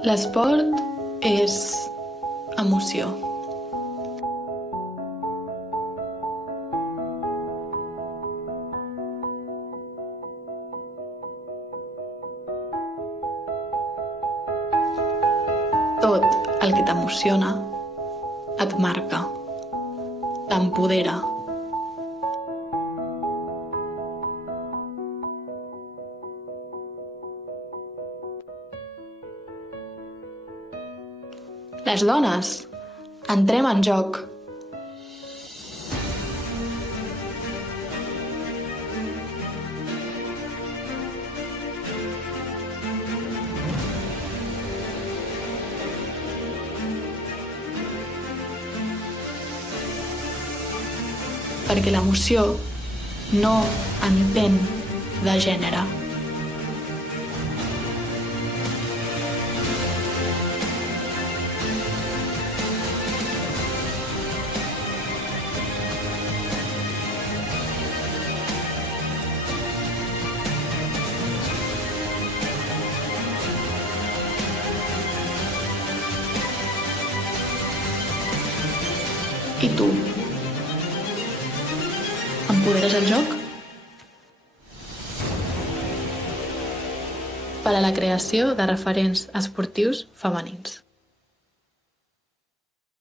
L'esport és emoció. Tot el que t'emociona et marca, t'empodera. Les dones entrem en joc. Perquè l'emoció no entén de gènere. I tu? Empoderes el joc? Per a la creació de referents esportius femenins.